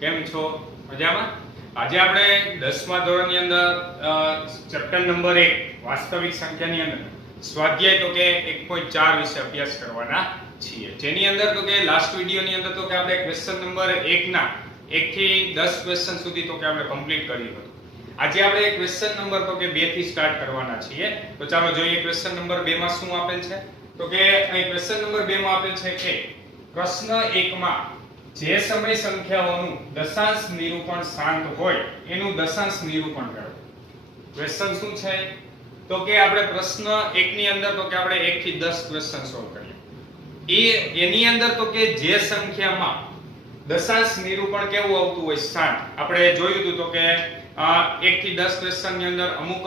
કેમ છો? મજામાં? આજે આપણે 10મા ધોરણની અંદર ચેપ્ટર નંબર 1 વાસ્તવિક સંખ્યાની અંદર સ્વાધ્યાય તો કે 1.4 વિશે અભ્યાસ કરવાના છીએ. જેની અંદર તો કે લાસ્ટ વિડિયોની અંદર તો કે આપણે ક્વેશ્ચન નંબર 1 ના 1 થી 10 ક્વેશ્ચન સુધી તો કે આપણે કમ્પ્લીટ કર્યું હતું. આજે આપણે ક્વેશ્ચન નંબર તો કે 2 થી સ્ટાર્ટ કરવાના છીએ. તો ચાલો જોઈએ ક્વેશ્ચન નંબર 2 માં શું આપેલ છે. તો કે અહીં ક્વેશ્ચન નંબર 2 માં આપેલ છે કે પ્રશ્ન 1 માં જે સમય સંખ્યાઓનું દશાંશ નિરૂપણ શાંત હોય એનું દશાંશ નિરૂપણ કરો. ક્વેશ્ચન શું છે? તો કે આપણે પ્રશ્ન 1 ની અંદર તો કે આપણે 1 થી 10 ક્વેશ્ચન સોલ્વ કરીએ. એની અંદર તો કે જે સંખ્યામાં દશાંશ નિરૂપણ કેવું આવતું હોય શાંત. આપણે જોયું હતું તો કે 1 થી 10 ક્વેશ્ચન ની અંદર અમુક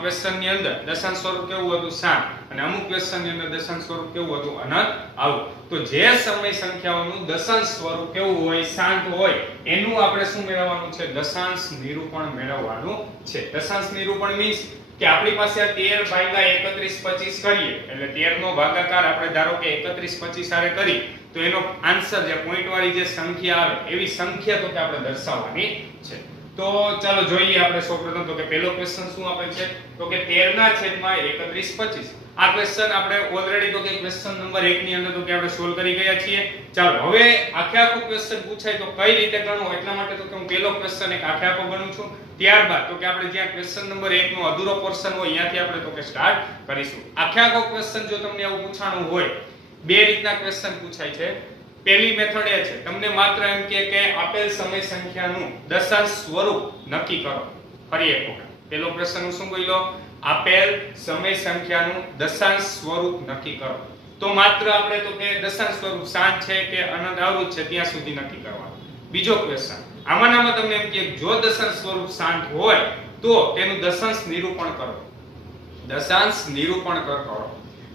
ક્વેશ્ચન ની અંદર દશાંશ સ્વરૂપ કેવું હતું શાંત અને અમુક ક્વેશ્ચન ની અંદર દશાંશ સ્વરૂપ કેવું હતું અનંત આવું. તો જે સમય સંખ્યાઓનું દશાંશ સ્વરૂપ કેવું હોય શાંત હોય એનું આપણે શું મેળવવાનું છે? દશાંશ નિરૂપણ મેળવવાનું છે. દશાંશ નિરૂપણ મીન્સ કે આપણી પાસે આ 13 ભાગ્યા 31 25 કરીએ એટલે 13 નો ભાગાકાર આપણે ધારો કે 31 25 આરે કરી તો એનો આન્સર જે પોઈન્ટ વાળી જે સંખ્યા આવે એવી સંખ્યા તો કે આપણે દર્શાવવાની છે. તો ચાલો જોઈએ આપણે સૌપ્રથમ તો કે પહેલો ક્વેશ્ચન શું આપેલ છે? તો કે 13 ના છેદમાં 31 25. આ ક્વેશ્ચન આપણે ઓલરેડી તો કે ક્વેશ્ચન નંબર 1 ની અંદર તો કે આપણે સોલ્વ કરી ગયા છીએ. ચાલો હવે આખે આખો ક્વેશ્ચન પૂછાય તો કઈ રીતે ગણવો એટલા માટે તો કે હું પહેલો ક્વેશ્ચન એક આખે આખો ગણું છું. ત્યારબાદ તો કે આપણે જ્યાં ક્વેશ્ચન નંબર 1 નો અધૂરો પોર્શન હોય ત્યાંથી આપણે તો કે સ્ટાર્ટ કરીશું. આખે આખો ક્વેશ્ચન જો તમને આવું પૂછાણું હોય બે રીતના ક્વેશ્ચન પૂછાય છે. પહેલી મેથડ એ છે તમને માત્ર એમ કે આપેલ સમય સંખ્યાનું દશાંશ સ્વરૂપ નક્કી કરો. ફરી એક વખત પહેલો પ્રશ્ન શું બોલ્યો? આપેલ સમય સંખ્યાનું દશાંશ સ્વરૂપ નક્કી કરો. તો માત્ર આપણે તો કે દશાંશ સ્વરૂપ શાંત છે કે અનંત આવૃત છે ત્યાં સુધી નક્કી કરવાનું. બીજો ક્વેશ્ચન આમાંનામાં તમને એમ કે જો દશાંશ સ્વરૂપ શાંત હોય તો તેનું દશાંશ નિરૂપણ કરો. દશાંશ નિરૂપણ કરો.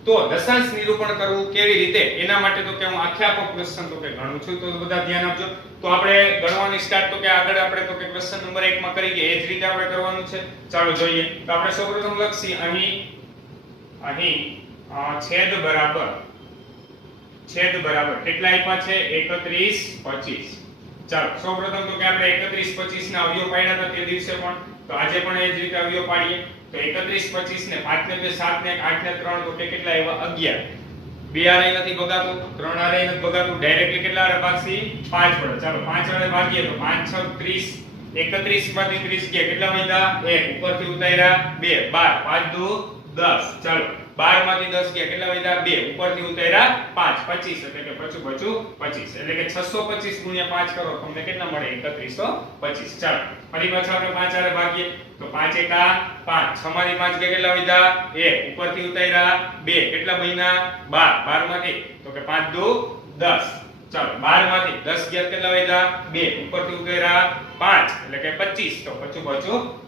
તો દશાંશ નિરૂપણ કરવું કેવી રીતે એના માટે તો કે હું આખે આખો ક્વેશ્ચન તો કે ગણું છું. તો બધા ધ્યાન આપજો. તો આપણે ગણવાની સ્ટાર્ટ તો કે આગળ આપણે તો કે ક્વેશ્ચન નંબર 1 માં કરી ગયા એ જ રીતે આપણે કરવાનું છે. ચાલો જોઈએ. તો આપણે સૌપ્રથમ લખી અહીં છેદ બરાબર કેટલા આપ્યા છે? 31 25. ચાલો સૌપ્રથમ તો કે આપણે 31 25 ના અવયવ પાડ્યા હતા તે દિવસે પણ તો આજે પણ એ જ રીતે અવયવ પાડીએ. તો 31 25 ને 5 ને 2 7 ને 8 ને 3 તો કે કેટલા આવ્યા? 11. 2 આરે નથી ભગાતું, 3 આરે નથી ભગાતું, ડાયરેક્ટલી કેટલા આરે ભાગસી? 5 વડે. ચાલો 5 આરે ભાગીએ તો 5 6 30. 31 માંથી 30 ગયા કેટલા વધ્યા? 1 ઉપરથી ઉતાર્યા 2 12 5 2 10. ચાલો 12 માંથી 10 ગયા કેટલા વધ્યા? 2 ઉપરથી ઉતાર્યા 5 25 એટલે કે પચું 25 એટલે કે 625 ગુણ્યા 5 કરો તમને કેટલા મળે? 3125. ચાલો ફરી પાછા આપણે 5 આરે ભાગીએ તો 5 એકા 5 6 માંથી 5 ગયા કેટલા વધ્યા? 1 ઉપરથી ઉતાર્યા 2 કેટલા બન્યા? 12 12 માંથી તો કે 5 2 10. ચાલો 12 માંથી 10 ગયા કેટલા વધ્યા? 2 ઉપરથી ઉતાર્યા 5 એટલે કે 25 તો પચું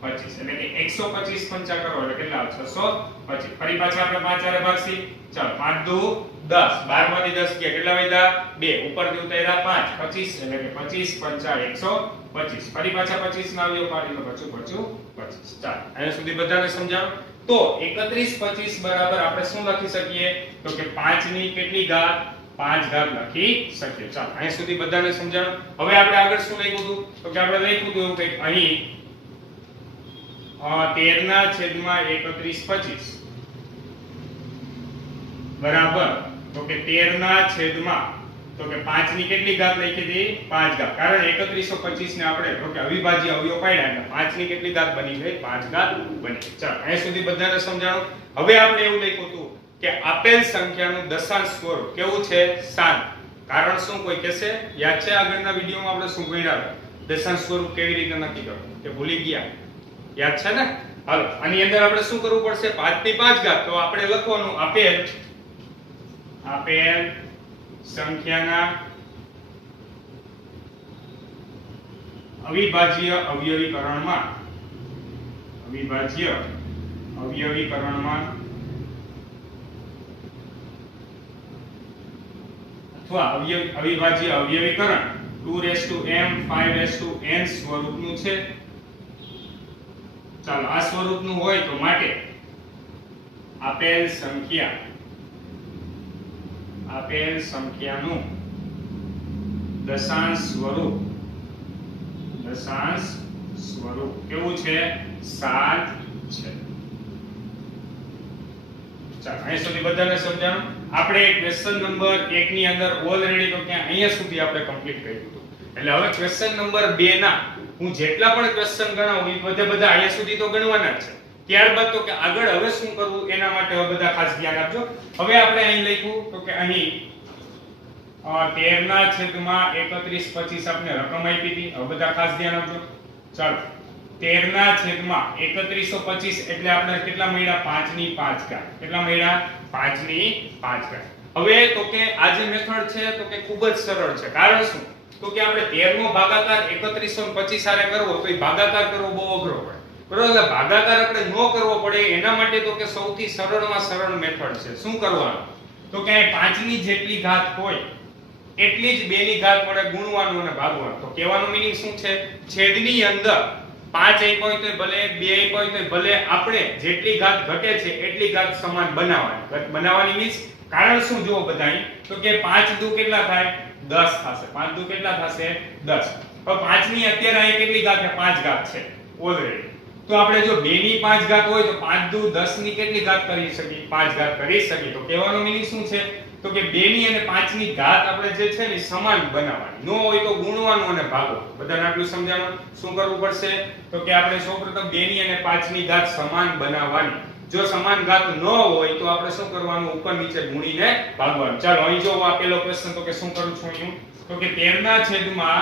25 એટલે કે 125 પંચા કરો એટલે કેટલા? 625. ફરી પાછા આપણે 5 આરે ભાગસી. ચાલો 5 2 10 12 માંથી 10 ગયા કેટલા વધ્યા? 2 ઉપરથી ઉતાર્યા 5 25 એટલે કે 25 પંચા 125. ફરી પાછા 25 ના અવયવ પાડી તો પચું 25. ચાલો અહીંયા સુધી બધાને સમજાવો. તો 31 25 બરાબર આપણે શું લખી શકીએ? તો કે 5 ની કેટલી ઘાત? 5 ઘાત લખી શકીએ. ચાલો અહીં સુધી બધાને સમજાણું. હવે આપણે આગળ શું લખ્યું હતું? તો કે આપણે લખ્યું હતું એવું કંઈક અહીં 13 ના છેદમાં 31 25 બરાબર તો કે 13 ના છેદમાં તો કે 5 ની કેટલી ઘાત લખી હતી? 5 ઘાત. કારણ 3125 ને આપણે તો કે અવિભાજ્ય અવયવ પાડ્યા એટલે 5 ની કેટલી ઘાત બની ગઈ? 5 ઘાત બની. ચાલો અહીં સુધી બધાને સમજાણું. હવે આપણે એવું લખ્યું હતું કે આપેલ સંખ્યાનું દશાંશ સ્વરૂપ કેવું છે? શાંત. કારણ શું કોઈ કહેશે? યાદ છે આગળના વિડિયોમાં આપણે શું ભણ્યા? દશાંશ સ્વરૂપ કેવી રીતે નક્કી કરવું તે ભૂલી ગયા? યાદ છે ને? હાલો આની અંદર આપણે શું કરવું પડશે? 5 ની 5 ઘાત. તો આપણે લખવાનું આપેલ સંખ્યાના અવિભાજ્ય અવયવીકરણમાં અથવા અવિભાજ્ય અવયવીકરણ 2m 5n સ્વરૂપનું છે. ચાલો આ સ્વરૂપનું હોય તો માટે આપેલ સંખ્યાનું દશાંશ સ્વરૂપ દશાંશ સ્વરૂપ કેવું છે 7 છે. ચાલો અહીં સુધી બધાને સમજાણું. આપણે ક્વેશ્ચન નંબર 1 ની અંદર ઓલરેડી તો ક્યાં અહીંયા સુધી આપણે કમ્પ્લીટ કર્યું હતું. એટલે હવે ક્વેશ્ચન નંબર 2 ના હું જેટલા પણ ક્વેશ્ચન ગણાવું એ બધા અહીંયા સુધી તો ગણવાના જ છે. ત્યારબાદ તો કે આગળ હવે શું કરવું એના માટે હવે બધા ખાસ ધ્યાન આપજો. હવે આપણે અહીં લખ્યું તો કે અહીં 13 ના છેદમાં 31 25 આપણે રકમ આપી હતી. હવે બધા ખાસ ધ્યાન આપજો. ચાલો 13 ના છેદમાં 3125 એટલે આપણે કેટલા મળ્યા 5 ની 5 ઘાત. કેટલા મળ્યા 5 ની 5 ઘાત. હવે તો કે આ જે મેથડ છે તો કે ખૂબ જ સરળ છે. કારણ શું તો કે આપણે 13 નો ભાગાકાર 3125 સાથે કરવો તો એ ભાગાકાર કરવો બહુ અઘરો પડે. બરોબર. એટલે ભાગાકાર આપણે ન કરવો પડે એના માટે તો કે સૌથી સરળમાં સરળ મેથડ છે. શું કરવાનું તો કે 5 ની જેટલી ઘાત હોય એટલી જ 2 ની ઘાત વડે ગુણવાનું અને ભાગવાનું. તો કહેવાનો મીનિંગ શું છે છેદની અંદર 5 આપ્યો હોય તો ભલે 2 આપ્યો હોય તો ભલે આપણે જેટલી ઘાત ઘટે છે એટલી ઘાત સમાન બનાવવાની. બનાવવાની મીન્સ કારણ શું જુઓ બધાય તો કે 5 દુ કેટલા થાય 10 થશે. 5 દુ કેટલા થશે 10. હવે 5 ની અત્યારે અહીં કેટલી ઘાત છે 5 ઘાત છે ઓલરેડી. તો આપણે જો 2 ની 5 ઘાત હોય તો 5 દુ 10 ની કેટલી ઘાત કરી શકીએ 5 ઘાત કરી શકીએ. તો કહેવાનો મીનિંગ શું છે તો કે 2 ની અને 5 ની ઘાત આપણે જે છે ને સમાન બનાવવાની. નો હોય તો ગુણવાનું અને ભાગવાનું. બધાને આટલું સમજાણું. શું કરવું પડશે તો કે આપણે સૌપ્રથમ 2 ની અને 5 ની ઘાત સમાન બનાવવાની. જો સમાન ઘાત ન હોય તો આપણે શું કરવાનું ઉપર નીચે ગુણીને ભાગવાનું. ચાલો અહીં જો આ પેલો ક્વેશ્ચન તો કે શું કરું છું હું તો કે 13 ના છેદમાં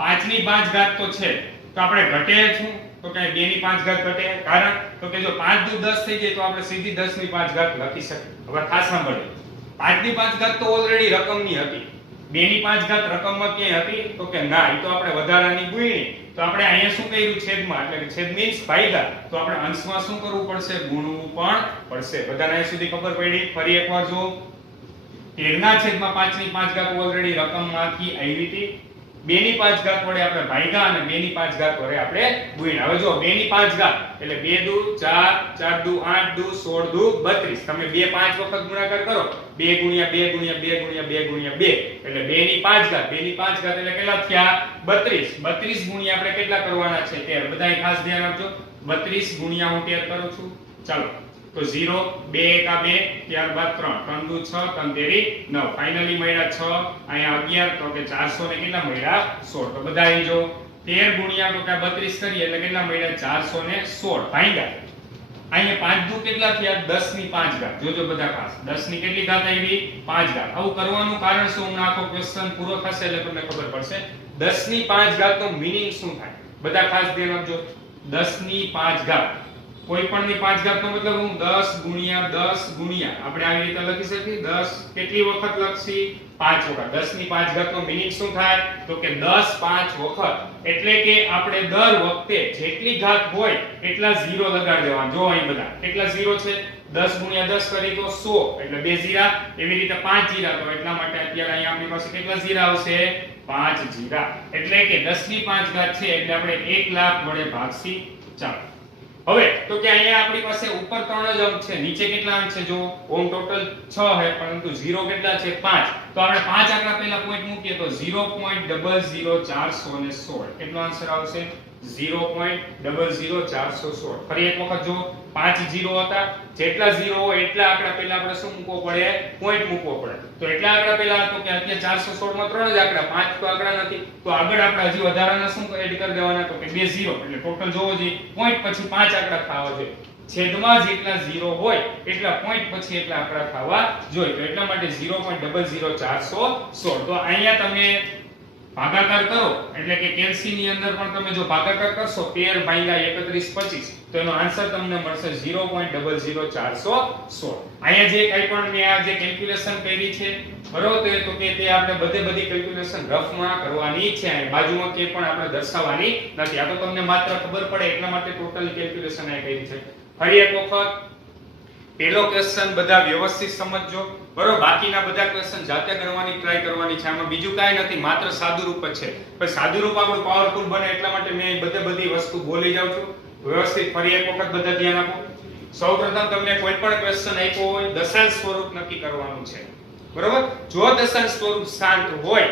5 ની 5 ઘાત તો છે તો આપણે ઘટે શું તો કે 2 ની 5 ઘાત ઘટે. કારણ તો કે જો 5 દુ 10 થઈ જાય તો આપણે સીધી 10 ની 5 ઘાત લખી શકીએ. હવે ખાસ સાંભળો 5 ની 5 ઘાત તો ઓલરેડી રકમની હતી. 2 ની 5 ઘાત રકમમાં ક્યાંય હતી તો કે ના. એ તો આપણે વધારાની ગુણી. તો આપણે અહીંયા શું કર્યું છેદમાં એટલે કે છેદ મીન્સ ભાગ્યા. તો આપણે અંશમાં શું કરવું પડશે ગુણવું પણ પડશે. બધાને અહીં સુધી ખબર પડી. ફરી એકવાર જો 13 ના છેદમાં 5 ની 5 ઘાત ઓલરેડી રકમમાંથી આવી હતી. 2 ની 5 ઘાત વડે આપણે ભાગ્યા અને 2 ની 5 ઘાત વડે આપણે ગુણ્યા. હવે જો 2 ની 5 ઘાત એટલે 2 દુ 4 4 દુ 8 દુ 16 દુ 32. તમે 2 5 વખત ગુણાકાર કરો 2 ગુણ્યા 2 ગુણ્યા 2 ગુણ્યા 2 ગુણ્યા 2 એટલે 2 ની 5 ઘાત 2 ની 5 ઘાત એટલે કેટલા થયા 32. 32 ગુણ્યા આપણે કેટલા કરવાના છે 13. બધાય ખાસ ધ્યાન આપજો. 32 ગુણ્યા હું 13 કરું છું. ચાલો તો 0 2 1 આ 2 ત્યારબાદ 3 3 દુ 6 3 તેરી 9 ફાઇનલી મળ્યા 6 અહીંયા 11 તો કે 400 ને કેટલા મળ્યા 16. તો બધા અહીં જો 13 ગુણ્યા તો કે 32 કરીએ એટલે કેટલા મળ્યા 416 ભાગ્યા અહીંયા 5 દુ કેટલા થયા 10 ની 5 ઘાત. જોજો બધા ખાસ 10 ની કેટલી ઘાત આવી 5 ઘાત. આવું કરવાનું કારણ શું હું આખો ક્વેશ્ચન પૂરો થશે એટલે તમને ખબર પડશે 10 ની 5 ઘાત નો મીનિંગ શું થાય. બધા ખાસ ધ્યાન આપજો. 10 ની 5 ઘાત કોઈ પણ ની 5 ઘાત નો મતલબ હું 10 ગુણ્યા 10 ગુણ્યા આપણે આવી રીતે લખી શકીએ 10 કેટલી વખત લખશી 5 વખત. 10 ની 5 ઘાત નો મીનિંગ શું થાય તો કે 10 5 વખત એટલે કે આપણે દર વખતે જેટલી ઘાત હોય એટલા 0 લગાડી દેવાના. જો અહીં બધા કેટલા 0 છે 10 ગુણ્યા 10 કરી તો 100 એટલે 2 જીરા. એવી રીતે 5 જીરા તો એટલા માટે અત્યારે અહીં આપણી પાસે કેટલા જીરા આવશે 5 જીરા. એટલે કે 10 ની 5 ઘાત છે એટલે આપણે 1 લાખ વડે ભાગશી. ચાલો હવે તો કે અહીંયા આપણી પાસે ઉપર 3 જ અંક છે નીચે કેટલા અંક છે જો ઓમ ટોટલ 6 છે પરંતુ 0 કેટલા છે 5. તો આપણે 5 આંકડા પહેલા પોઈન્ટ મૂકીએ તો 0.00416 કેટલો આન્સર આવશે 0.00416. ફરી એક વખત જો 5 0 હતા જેટલા 0 હોય એટલા આંકડા પહેલા આપણે શું મૂકવો પડે પોઈન્ટ મૂકવો પડે. તો એટલા આંકડા પહેલા તો કે અત્યારે 416 માં 3 જ આંકડા 5 તો આંકડા નથી. તો આગળ આપણે હજી વધારાના શું એડ કરી દેવાના તો કે 2 0 એટલે ટોટલ જોવો જોઈએ પોઈન્ટ પછી 5 આંકડા થવા જોઈએ. છેદમાં જેટલા 0 હોય એટલા પોઈન્ટ પછી એટલા આંકડા થવા જોઈએ. તો એટલા માટે 0.00416. તો અહીંયા તમે ભાગાકાર કરો એટલે કે કેલ્સી ની અંદર પણ તમે જો ભાગાકાર કરશો 13 ભાગ્યા 31 25 તો એનો આન્સર તમને મળશે 0.00416. અહીંયા જે કંઈ પણ મેં આ જે કેલ્ક્યુલેશન કરી છે બરોબર તો કે તે આપણે બધી કેલ્ક્યુલેશન રફમાં કરવાની છે. અહીં બાજુમાં કે પણ આપણે દર્શાવવાની નથી. આ તો તમને માત્ર ખબર પડે એટલા માટે ટોટલ કેલ્ક્યુલેશન આ કરી છે. ફરી એક વખત પેલો ક્વેશ્ચન બધા વ્યવસ્થિત સમજજો બરોબર. બાકીના બધા ક્વેશ્ચન જાતે ગણવાની ટ્રાય કરવાની છે. આમાં બીજું કાંઈ નથી માત્ર સાદુરૂપ જ છે. પણ સાદુરૂપ આપણું પાવરફુલ બને એટલા માટે મેં બધી વસ્તુ બોલી જાઉં છું વ્યવસ્થિત. ફરી એક વખત બધા ધ્યાન આપો. સૌપ્રથમ તમને કોઈ પણ ક્વેશ્ચન આપ્યો હોય દશાંશ સ્વરૂપ નક્કી કરવાનું છે બરોબર. જો દશાંશ સ્વરૂપ શાંત હોય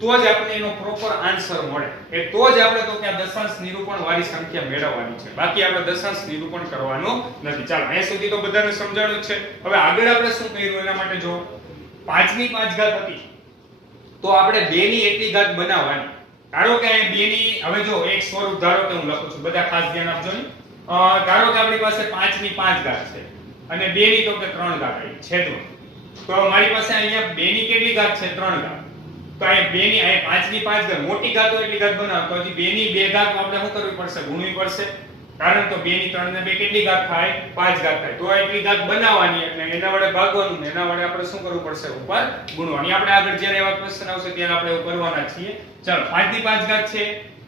તો જ આપણને એનો પ્રોપર આન્સર મળે. એ તો જ આપણે તો કે આ દશાંશ નિરૂપણ વાળી સંખ્યા મેળવવાની છે. બાકી આપણે દશાંશ નિરૂપણ કરવાનું નથી. ચાલો અહીંયા સુધી તો બધાને સમજાણું જ છે. હવે આગળ આપણે શું કર્યું એના માટે જો 5 ની 5 ઘાત હતી તો આપણે 2 ની એટલી ઘાત બનાવવાની. ધારો કે અહીં 2 ની હવે જો એક સ્વરૂપ ધારો કે હું લખું છું, બધા ખાસ ધ્યાન આપજો ને. ધારો કે આપણી પાસે 5 ની 5 ઘાત છે અને 2 ની તો કે 3 ઘાત આવી છેદમાં. તો મારી પાસે અહીંયા 2 ની કેટલી ઘાત છે? 3 ઘાત. તો અહીંયા 2 ની અહીંયા 5 ની 5 ઘાત મોટી ઘાત હોય એટલી ઘાત બનાવો તો હજી 2 ની 2 ઘાત આપણે શું કરવી પડશે? ગુણવી પડશે. કારણ તો 2 ની 3 ને 2 કેટલી ઘાત થાય? 5 ઘાત થાય. તો એટલી ઘાત બનાવવાની એટલે એના વડે ભાગવાનું, એના વડે આપણે શું કરવું પડશે? ઉપર ગુણવાની. આપણે આગળ જ્યારે એવા ક્વેશ્ચન આવશે ત્યારે આપણે એવું કરવાના છીએ. ચાલો 5 ની 5 ઘાત છે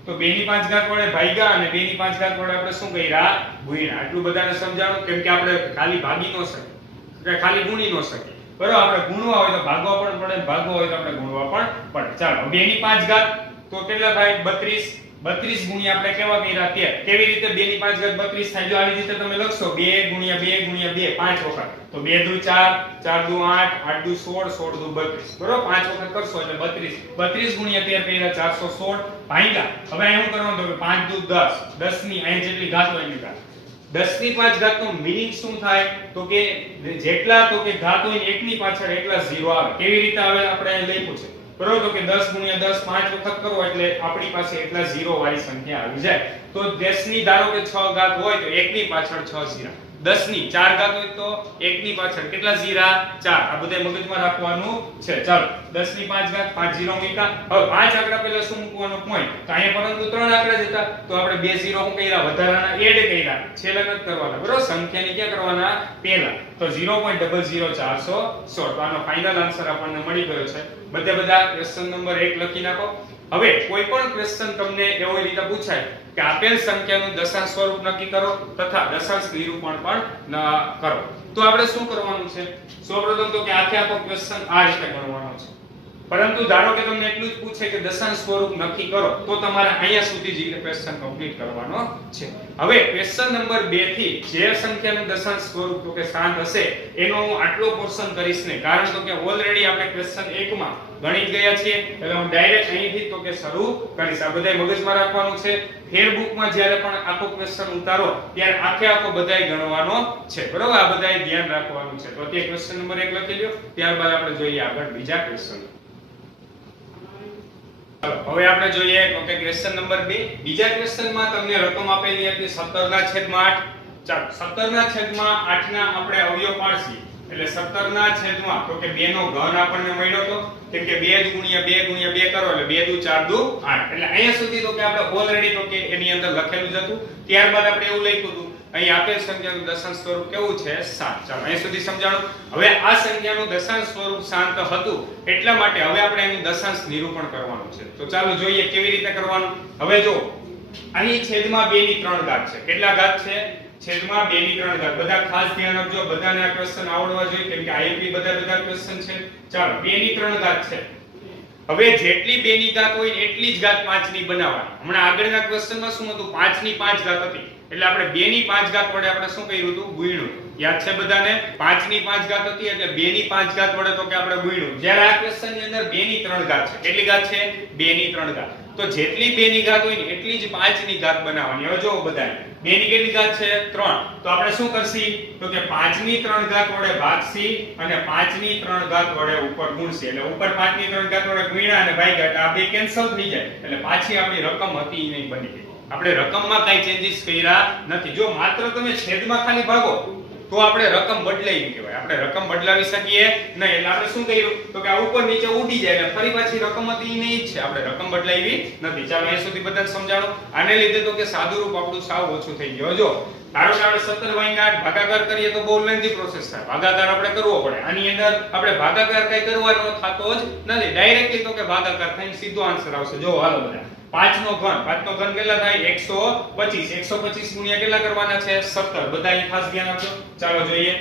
તો 2 ની 5 ઘાત વડે ભાગ્યા અને 2 ની 5 ઘાત વડે આપણે શું કર્યા? ગુણ્યા. આટલું બધાને સમજાણું કેમ કે આપણે ખાલી ભાગી ન શકીએ કે ખાલી ગુણી ન શકીએ. બરાબર, આપણે ગુણવા હોય તો ભાગવા પણ પડે, ભાગવા હોય તો આપણે ગુણવા પણ પડે. ચાલો 2 ની 5 ઘાત તો કેટલા થાય? 32. 32 ગુણ્યા આપણે કેવા કર્યા? 13. કેવી રીતે 2 ની 5 ઘાત 32 થાય? જો આવી રીતે તમે લખશો 2 ગુણ્યા 2 ગુણ્યા 2 5 વખત તો 2 દુ 4, 4 દુ 8, 8 દુ 16, 16 દુ 32. બરોબર, 5 વખત કરશો એટલે 32. 32 ગુણ્યા 13 કર્યા 416 ભાગ્યા. હવે અહીં શું કરવાનું? તો 5 દુ 10, 10 ની અહીં જેટલી ઘાત હોય એની ઘાત. 10 ની 5 ઘાત નો મીનિંગ શું થાય? તો કે જેટલા તો કે ઘાત હોય એક ની પાછળ એટલા 0 આવે. કેવી રીતે આવે? આપણે અહીં લખ્યું છે. બરોબર, તો કે 10 ગુણ્યા 10 5 વખત કરો એટલે આપણી પાસે એટલા 0 વાળી સંખ્યા આવી જાય. તો 10 ની ધારો કે 6 ઘાત હોય તો 1 ની પાછળ 6 0. 10 ની 4 ઘાત હોય તો 1 ની પાછળ કેટલા 0? 4. આ બધા મગજમાં રાખવાનું છે. ચાલો 10 ની 5 ઘાત 5 0 મૂક્યા. હવે 5 આંકડા પહેલા શું મૂકવાનો? પોઈન્ટ. તો અહીંયા પરંતુ 3 આંકડા જ હતા તો આપણે 2 0 શું કર્યા? વધારાના એડ કર્યા. છેલ્લે નથી કરવાના. બરોબર, સંખ્યાની ક્યાં કરવાના? પહેલા. તો 0.00416. તો આનો ફાઇનલ આન્સર આપણને મળી ગયો છે. બધા ક્વેશ્ચન નંબર 1 લખી નાખો. હવે કોઈ પણ ક્વેશ્ચન તમને એવો રીતે પૂછાય કે આપેલ સંખ્યાનું દશાંશ સ્વરૂપ નક્કી કરો તથા દશાંશ નિરૂપણ પણ કરો તો આપણે શું કરવાનું છે? સૌપ્રથમ તો કે આખો ક્વેશ્ચન આ રીતે ગણવાનો છે. પરંતુ ધારો કે તમને એટલું જ પૂછે કે દશાંશ સ્વરૂપ નક્કી કરો તો તમારે અહીંયા સુધી જ ક્વેશ્ચન કમ્પ્લીટ કરવાનો છે. હવે ક્વેશ્ચન નંબર 2 થી જે સંખ્યાનું દશાંશ સ્વરૂપ તો કે શાંત હશે એનો હું આટલો પોર્શન કરીશ ને, કારણ તો કે ઓલરેડી આપણે ક્વેશ્ચન 1 માં ગણી ગયા છીએ એટલે હું ડાયરેક્ટ અહીંથી તો કે શરૂ કરીશ. આ બધાય મગજમાં રાખવાનું છે. ફેરબુક માં જ્યારે પણ આખો ક્વેશ્ચન ઉતારો ત્યારે આખો બધાય ગણવાનો છે. બરોબર, આ બધાય ધ્યાન રાખવાનું છે. તો તે ક્વેશ્ચન નંબર 1 લખી લ્યો. ત્યારબાદ આપણે જોઈએ આગળ બીજા ક્વેશ્ચન. હવે આપણે જોઈએ કે ક્વેશ્ચન નંબર 2. બીજા ક્વેશ્ચનમાં તમને રકમ આપેલી હતી 17/8. ચાલો 17/8 ના આપણે અવયવ પાડશી એટલે 17/8 તો કે 2 નો ઘન આપણને મળ્યો તો કેમ કે 2 ગુણ્યા 2 ગુણ્યા 2 કરો એટલે 2 દુ 4 દુ 8. એટલે અહીંયા સુધી તો કે આપણે ઓલરેડી તો કે એની અંદર લખેલું જ હતું. ત્યારબાદ આપણે એવું લખ્યું હતું અહીં આપેલ સંખ્યાનું દશાંશ સ્વરૂપ કેવું છે? 7. ચાલો અહીં સુધી સમજાણું. હવે આ સંખ્યાનું દશાંશ સ્વરૂપ શાંત હતું એટલા માટે હવે આપણે એનું દશાંશ નિરૂપણ કરવાનું છે. તો ચાલો જોઈએ કેવી રીતે કરવાનું. હવે જો અહીં છેદમાં 2 ની 3 ઘાત છે. કેટલા ઘાત છે? છેદમાં 2 ની 3 ઘાત. બધા ખાસ ધ્યાન આપજો. બધાને આ ક્વેશ્ચન આવડવા જોઈએ કેમ કે આઈએમપી બધા ક્વેશ્ચન છે. ચાલો 2 ની 3 ઘાત છે. હવે જેટલી 2 ની ઘાત હોય એટલી જ ઘાત 5 ની બનાવવાની. હમણાં આગળના ક્વેશ્ચનમાં શું હતું? 5 ની 5 ઘાત હતી એટલે આપણે 2 ની 5 ઘાત વડે આપણે શું કર્યું હતું? ગુણ્યું. યાદ છે બધાને? 5 ની 5 ઘાત હતી એટલે 2 ની 5 ઘાત વડે તો કે આપણે ગુણ્યું. જ્યારે આ ક્વેશ્ચન ની અંદર 2 ની 3 ઘાત છે. કેટલી ઘાત છે? 2 ની 3 ઘાત. તો જેટલી 2 ની ઘાત હોય ને એટલી જ 5 ની ઘાત બનાવવાની. હવે જો બધાને 2 ની કેટલી ઘાત છે? 3. તો આપણે શું કરશી? તો કે 5 ની 3 ઘાત વડે ભાગશી અને 5 ની 3 ઘાત વડે ઉપર ગુણશી. એટલે ઉપર 5 ની 3 ઘાત વડે ગુણ્યા અને ભાગ્યા એટલે આ બે કેન્સલ થઈ જાય. એટલે પાછી આપણી રકમ હતી ઈ નહીં બની ગઈ. આપણે રકમમાં કઈ ચેન્જીસ કર્યા નથી. જો માત્ર તમે છેદમાં ખાલી ભાગો તો આપણે રકમ બદલાઈ કહેવાય. આપણે રકમ બદલાવી શકીએ નહીં. એટલે આપણે શું કર્યું? તો કે આ ઉપર નીચે ઉડી જાય એટલે ફરી પાછી રકમ હતી ઈ નહીં જ છે. આપણે રકમ બદલાવી નથી. ચાલો અહીં સુધી બધાને સમજાણો. આને લીધે તો કે સાદું રૂપ આપણું સાવ ઓછું થઈ ગયું. જો ધારો કે આપણે 17/8 ભાગાકાર કરીએ તો બહુ લેન્ધી પ્રોસેસ થાય. ભાગાકાર આપણે કરવો પડે. આની અંદર આપણે ભાગાકાર કઈ કરવાનો થતો જ નથી. ડાયરેક્ટલી તો કે ભાગાકાર થઈને સીધો આન્સર આવશે. જો હાલો બધા 5 નો ઘન. 5 નો ઘન કેટલા થાય? 125. 125 ગુણ્યા કેટલા કરવાના છે? 17. બધા અહીં ખાસ ધ્યાન આપજો. ચાલો જોઈએ.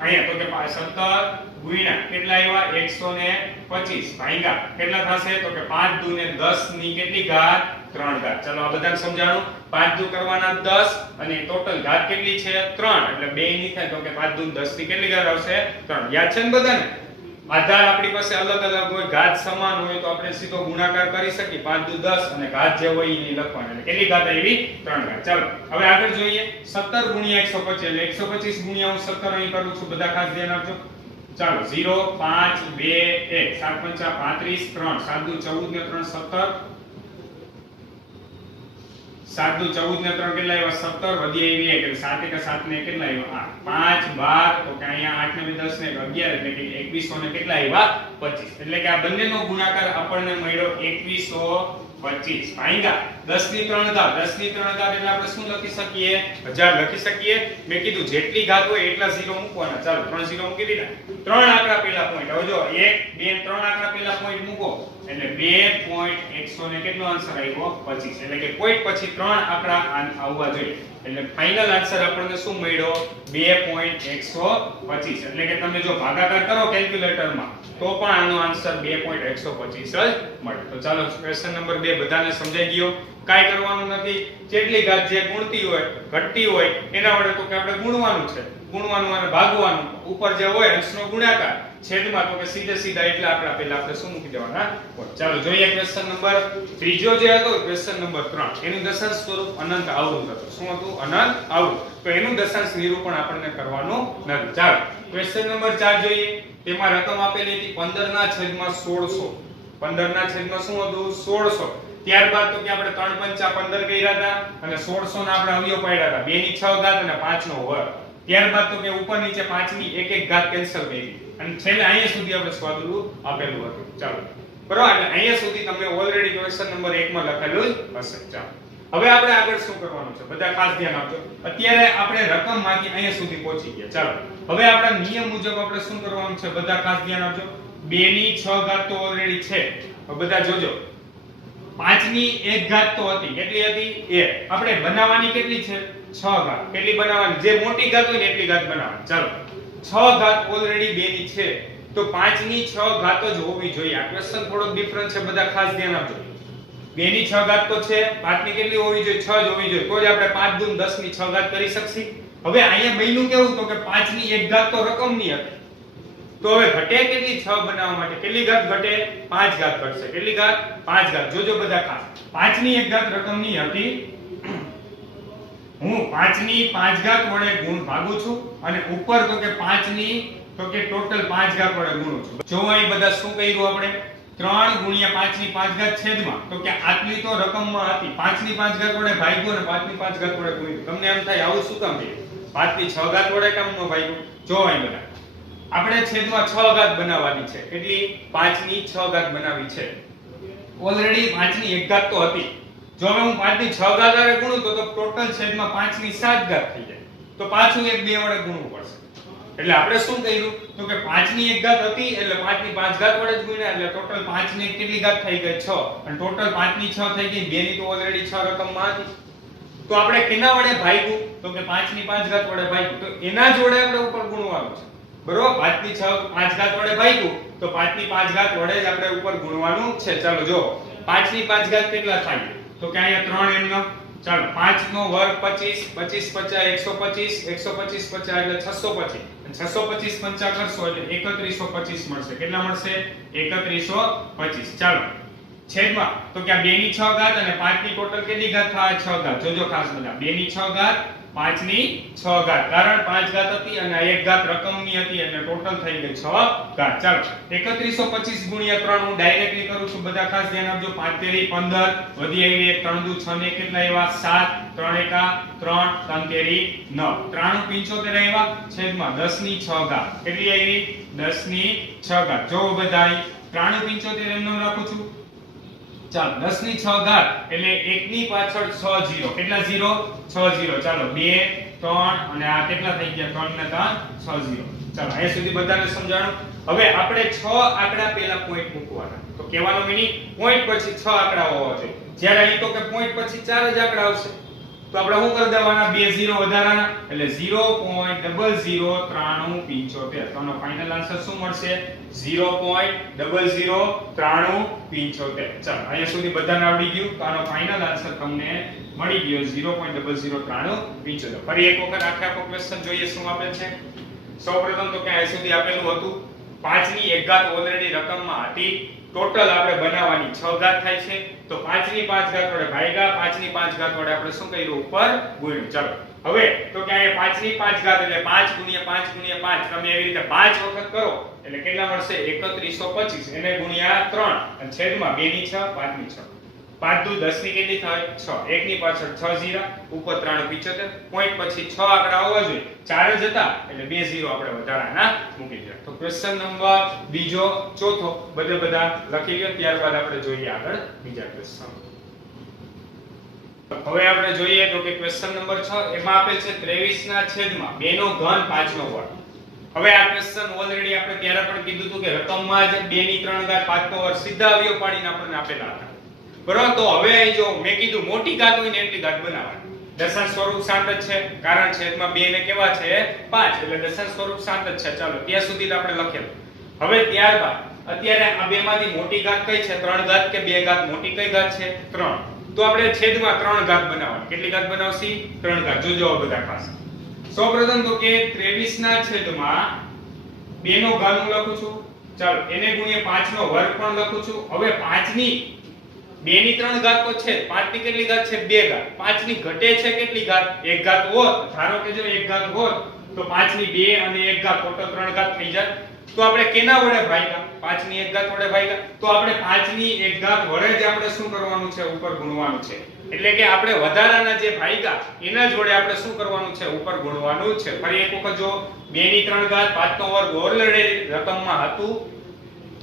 અહીંયા તો કે 17 ગુણ્યા કેટલા આવ્યા? 125 ભાગ્યા કેટલા થશે? તો કે 5 દુ ને 10 ની કેટલી ઘાત? 3 ઘાત. ચાલો આ બધાને સમજાણું. 5 દુ કરવાના 10 અને ટોટલ ઘાત કેટલી છે? 3. એટલે 2 ની થાય તો કે 5 દુ 10 ની કેટલી ઘાત આવશે? 3. યાદ છે ને બધાને? આધાર આપણી પાસે અલગ અલગ હોય, ઘાત સમાન હોય તો આપણે સીધો ગુણાકાર કરી શકીએ 5 દુ 10 અને ઘાત જે હોય એ લખવાનું. એટલે કેટલી ઘાત આવી? 3 ઘાત. ચાલો હવે આગળ જોઈએ. 17 ગુણ્યા 125 એટલે 125 ગુણ્યા હું 17 અહીં કરું છું, બધા ખાસ ધ્યાન આપજો. ચાલો 0 5 2 1 7 5 35 3 7 દુ 14 ને 3 17 7 દુ 14 ને 3 કેટલા આવ્યા? 17 વધી આવી 1 એટલે 7 1 7 ને કેટલા આવ્યા? 8 5 12 તો કે અહીંયા 8 ને 10 ને 11 એટલે કે 2100 ને કેટલા આવ્યા? 25. એટલે કે આ બંનેનો ગુણાકાર આપણને મળ્યો 2125. ભાઈગા 10 ની 3 ઘાત, 10 ની 3 ઘાત એટલે આપણે શું લખી શકીએ? 1000 લખી શકીએ. મેં કીધું જેટલી ઘાત હોય એટલા 0 મૂકવાના. ચાલો 3 0 મૂકી દીધા. 3 આંકડા પહેલા પોઈન્ટ. હવે જો 1 2 3 આંકડા પહેલા પોઈન્ટ મૂકો એટલે 2.100 ને કેટલો આન્સર આવ્યો? 25. એટલે કે પોઈન્ટ પછી 3 આંકડા આવવા જોઈએ. એટલે ફાઇનલ આન્સર આપણને શું મળ્યો? 2.125. એટલે કે તમે જો ભાગાકાર કરો કેલ્ક્યુલેટરમાં તો પણ આનો આન્સર 2.125 જ મળે. તો ચાલો ક્વેશ્ચન નંબર 2 બધાને સમજાઈ ગયો. કાઈ કરવાનું નથી. જેટલી ઘાત જે ગુણતી હોય ઘટતી હોય એના વડે તો કે આપણે ગુણવાનું છે, ગુણવાનું અને ભાગવાનું. ઉપર જે હોય અંશનો ગુણાકાર છેદમાં તો કે સીધે સીધા એટલે આંકડા પહેલા આપણે શું મૂકી દેવાના? ચાલો જોઈએ ક્વેશ્ચન નંબર ત્રીજો જે હતો ક્વેશ્ચન નંબર 3 એનું દશાંશ સ્વરૂપ અનંત આવૃત હતું. શું હતું? અનંત આવૃત. તો એનું દશાંશ નિરૂપણ આપણને કરવાનું નથી. ચાલો ક્વેશ્ચન નંબર 4 જોઈએ. તેમાં રકમ આપેલી હતી 15 ના છેદમાં 1600. 15 ના છેદમાં શું હતું? 1600. ત્યારબાદ તો કે આપણે 3 પંચા 15 કર્યા હતા અને 1600 ના આપણે અવયવ પાડ્યા હતા. 2 ની 6 ઘાત અને 5 નો વર્ગ. ત્યારબાદ તો કે ઉપર નીચે 5 ની એક એક ઘાત કેન્સલ કરી અને છેલ્લે અહીંયા સુધી આપણે સ્વાદરૂપ આપેલું હતું. ચાલો બરાબર. એટલે અહીંયા સુધી તમને ઓલરેડી ક્વેશ્ચન નંબર 1 માં લખેલું જ હશે. ચાલો હવે આપણે આગળ શું કરવાનું છે બધા ખાસ ધ્યાન આપજો. અત્યારે આપણે રકમમાંથી અહીંયા સુધી પહોંચી ગયા. ચાલો હવે આપણા નિયમ મુજબ આપણે શું કરવાનું છે બધા ખાસ ધ્યાન આપજો. 2 ની 6 ઘાત તો ઓલરેડી છે. હવે બધા જોજો 5 ની 1 ઘાત તો હતી. કેટલી હતી? 1. આપણે બનાવવાની કેટલી છે? 6 ઘાત. કેટલી બનાવવાની? જે મોટી ઘાત હોય ને એટલી ઘાત બનાવવાની. ચાલો 6 ઘાત ઓલરેડી 2 ની છે તો 5 ની 6 ઘાત જ હોવી જોઈએ. આ ક્વેશ્ચન થોડો ડિફરન્ટ છે, બધા ખાસ ધ્યાન આપજો. 2 ની 6 ઘાત તો છે, 5 ની કેટલી હોવી જોઈએ? 6 જ હોવી જોઈએ. તો જ આપણે 5 દુ 10 ની 6 ઘાત કરી શકશી. હવે અહીંયા બન્યું કેવું તો કે 5 ની 1 ઘાત તો રકમની હતી. તો હવે ઘટે કેટલી? 6 બનાવવા માટે કેટલી ઘાત ઘટે? 5 ઘાત ઘટશે. કેટલી ઘાત? 5 ઘાત. જોજો બધા ખાસ. 5 ની 1 ઘાત રકમની હતી. હું 5 ની 5 ઘાત વડે ગુણ ભાગું છું અને ઉપર તો કે 5 ની તો કે ટોટલ 5 ઘાત વડે ગુણું છું. જો અહીં બધા શું કર્યું આપણે? 3 ગુણ્યા 5 ની 5 ઘાત છેદમાં તો કે આટલી તો રકમમાં હતી. 5 ની 5 ઘાત વડે ભાગ્યું અને 5 ની 5 ઘાત વડે ગુણ્યું. તમને એમ થાય આવું શું કામ થયું? 5 ની 6 ઘાત વડે કેમ ન ભાગ્યું? જો અહીં બધા આપણે છેદમાં 6 ઘાત બનાવવાની છે. કેટલી? 5 ની 6 ઘાત બનાવી છે. ઓલરેડી 5 ની 1 ઘાત તો હતી. જો હવે હું 5 ની 6 ઘાત વડે ગુણું તો ટોટલ છેદમાં 5 ની 7 ઘાત થઈ જાય. તો પાછું એક 2 વડે ગુણવું પડશે. એટલે આપણે શું કર્યું તો કે 5 ની 1 ઘાત હતી એટલે 5 ની 5 ઘાત વડે જ ગુણ્યા એટલે ટોટલ 5 ની કેટલી ઘાત થઈ ગઈ? 6. અને ટોટલ 5 ની 6 થઈ ગઈ. 2 ની તો ઓલરેડી 6 રકમમાં હતી. તો આપણે કેના વડે ભાગ્યું તો કે 5 ની 5 ઘાત વડે ભાગ્યું. તો એના જોડે આપણે ઉપર ગુણવાનું છે. બરોબર. 5 ની 6 5 ઘાત વડે ભાગ્યું તો 5 ની 5 ઘાત વડે જ આપણે ઉપર ગુણવાનું છે. ચાલો જો 5 ની 5 ઘાત કેટલા થાય તો કે અહીંયા 3 એમનો. ચાલો 5 નો વર્ગ 25 25 50 125 125 50 એટલે 625 અને 625 પંચા કરશો એટલે 3125 મળશે. કેટલા મળશે? 3125. ચાલો છેદમાં તો કે આ 2 ની 6 ઘાત અને 5 ની ટોટલ કેટલી ઘાત થાય? 6 ઘાત. જોજો ખાસ બધા 2 ની 6 ઘાત 5 ની 6 ઘાત. કારણ 5 ઘાત હતી અને આ 1 ઘાત રકમની હતી એટલે ટોટલ થઈ ગઈ 6 ઘાત. ચાલો 3125 ગુણ્યા 3 હું ડાયરેક્ટલી કરું છું. બધા ખાસ ધ્યાન આપજો. 5 તેરી 15 વધી આવી 1 3 દુ 6 ને કેટલા આવ્યા? 7 3 એકા 3 3 તેરી 9 93 75 આવ્યા છેદમાં 10 ની 6 ઘાત. કેટલી આવી? 10 ની 6 ઘાત. જો બધા 93 75 એમનો રાખું છું. ચાલો 10 ની 6 ઘાત એટલે 1 ની પાછળ 6 0. કેટલા 0? 6 0. ચાલો 2 3 અને આ કેટલા થઈ ગયા? 3 ને 3 6 0. ચાલો અહીંયા સુધી બધાને સમજાણું. હવે આપણે 6 આંકડા પહેલા પોઈન્ટ મૂકવાના. તો કહેવાનો મીનિંગ પોઈન્ટ પછી 6 આંકડા હોવા જોઈએ. જ્યારે અહીં તો કે પોઈન્ટ પછી 4 જ આંકડા આવશે. તો આપણે શું કરી દેવાના? 2 0 વધારાના એટલે 0.009375. તો આનો ફાઇનલ આન્સર શું મળશે? 0.009375. ચાલો અહીંયા સુધી બધાને આવડી ગયું. તો આનો ફાઇનલ આન્સર તમને મળી ગયો 0.009375. ફરી એક વખત આખો ક્વેશ્ચન જોઈએ શું આપેલ છે. સૌપ્રથમ તો કે અહીં સુધી આપેલું હતું 5 ની 1 ઘાત ઓલરેડી રકમમાં હતી, ટોટલ આપણે બનાવવાની 6 ઘાત થાય છે, તો 5 ની 5 ઘાત વડે ભાગ્યા, 5 ની 5 ઘાત વડે આપણે શું કર્યું ઉપર ગુણ્યું. ચાલો હવે તો કે અહીંયા 5 ની 5 ઘાત એટલે 5 ગુણ્યા 5 ગુણ્યા 5, તમે એવી રીતે 5 વખત કરો એટલે કેટલા મળશે 3125, એને ગુણ્યા 3 અને છેદમાં 2 ની 6 5 ની 6, 5 દુ 10 ની કેટલી થાય 6, 1 ની પાછળ 6 0 ઉપર 3 75, પોઈન્ટ પછી 6 આંકડા આવવા જોઈએ, 4 જ હતા એટલે 2 0 આપણે વધારાના મૂકી દીધા. તો ક્વેશ્ચન નંબર બીજો ચોથો બધા લખી લ્યો, ત્યારબાદ આપણે જોઈએ આગળ બીજા ક્વેશ્ચન. હવે આપણે જોઈએ તો કે ક્વેશ્ચન નંબર 6 એમાં આપેલ છે 23 ના છેદમાં 2 નો ઘન 5 નો વર્ગ. હવે આ ક્વેશ્ચન ઓલરેડી આપણે ત્યારે પણ કીધું હતું કે રકમમાં જ 2 ની 3 ઘાત 5 નો વર્ગ સીધા અવયવ પાડીને આપણને આપેલા હતા, બરાબર. તો હવે અહીં જો મેં કીધું મોટી ઘાત હોય ને એટલી ઘાત બનાવવાની. દશાંશ સ્વરૂપ શાંત જ છે, કારણ છેદમાં 2 ને કેવા છે 5, એટલે દશાંશ સ્વરૂપ શાંત જ છે. ચાલો ત્યાં સુધી તો આપણે લખેલું. હવે ત્યારબાદ અત્યારે આ બેમાંથી મોટી ઘાત કઈ છે, 3 ઘાત કે 2 ઘાત, મોટી કઈ ઘાત છે 3, તો આપણે છેદમાં 3 ઘાત બનાવવાની. કેટલી ઘાત બનાવશી 3 ઘાત. જોજો બધા ખાસ. સૌપ્રથમ તો કે 23 ના છેદમાં 2 નો ઘન હું લખું છું, ચાલો એને ગુણ્યા 5 નો વર્ગ પણ લખું છું. હવે 5 ની 2 ની 3 ઘાત તો છે, 5 ની કેટલી ઘાત છે 2 ઘાત, 5 ની ઘટે છે કેટલી ઘાત 1 ઘાત હોત, ધારો કે જો 1 ઘાત હોત તો 5 ની 2 અને 1 ઘાત ટોટલ 3 ઘાત થઈ જાય. તો આપણે કેના વડે ભાગ્યા 5 ની 1 ઘાત વડે ભાગ્યા, તો આપણે 5 ની 1 ઘાત વડે જ આપણે શું કરવાનું છે ઉપર ગુણવાનું છે. એટલે કે આપણે વધારાના જે ભાગ્યા એના જોડે આપણે શું કરવાનું છે ઉપર ગુણવાનું છે. ફરી એક વખત જો 2 ની 3 ઘાત 5 નો વર્ગ ઓલરેડી રકમમાં હતું,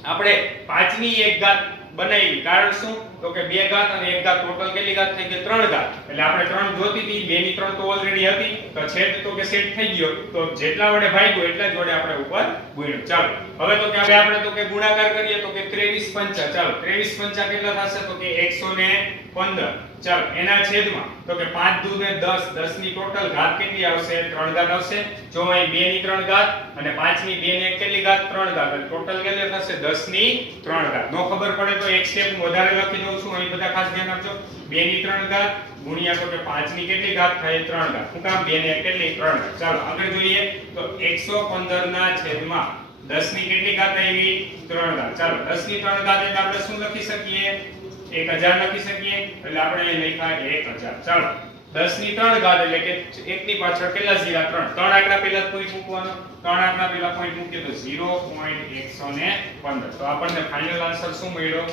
આપણે 5 ની 1 ઘાત બનાવી, કારણ શું તો કે 2 ઘાત અને 1 ઘાત ટોટલ કેટલી ઘાત થઈ ગઈ 3 ઘાત, એટલે આપણે 3 જોતી હતી, 2 ની 3 તો ઓલરેડી હતી, તો છેદ તો કે સેટ થઈ ગયો, તો જેટલા વડે ભાગ્યો એટલા જ વડે આપણે ઉપર ગુણ્યું. ચાલો હવે તો કે આપણે તો કે ગુણાકાર કરીએ તો કે 23 પંચા, ચાલો 23 પંચા કેટલા થશે તો કે 115. ચાલો એના છેદમાં તો કે 5 દુ ને 10, 10 ની ટોટલ ઘાત કેટલી આવશે 3 ઘાત આવશે. જો અહીં 2 ની 3 ઘાત અને 5 ની 2 ને કેટલી ઘાત 3 ઘાત, એટલે ટોટલ કેટલી થશે 10 ની 3 ઘાત. નો ખબર પડે તો એક સ્ટેપ વધારે લખી દઉં છું, અહીં બધા ખાસ ધ્યાન આપજો. 2 ની 3 ઘાત ગુણ્યા તો કે 5 ની કેટલી ઘાત થાય 3 ઘાત, શું કામ 2 ને કેટલી 3 ઘાત. ચાલો આગળ જોઈએ તો 115 ના છેદમાં 10 ની કેટલી ઘાત આવી 3 ઘાત. ચાલો 10 ની 3 ઘાત એટલે આપણે શું લખી શકીએ 1000 લખી શકીએ, એટલે આપણે અહીં લખ્યા 1000. ચાલો 10 ની 3 ઘાત એટલે કે 1 ની પાછળ કેટલા 0 3, 3 આંકડા પહેલા પોઈન્ટ મૂકવાનો, 3 આંકડા પહેલા પોઈન્ટ મૂકીએ તો 0.115. તો આપણને ફાઇનલ આન્સર શું મળ્યો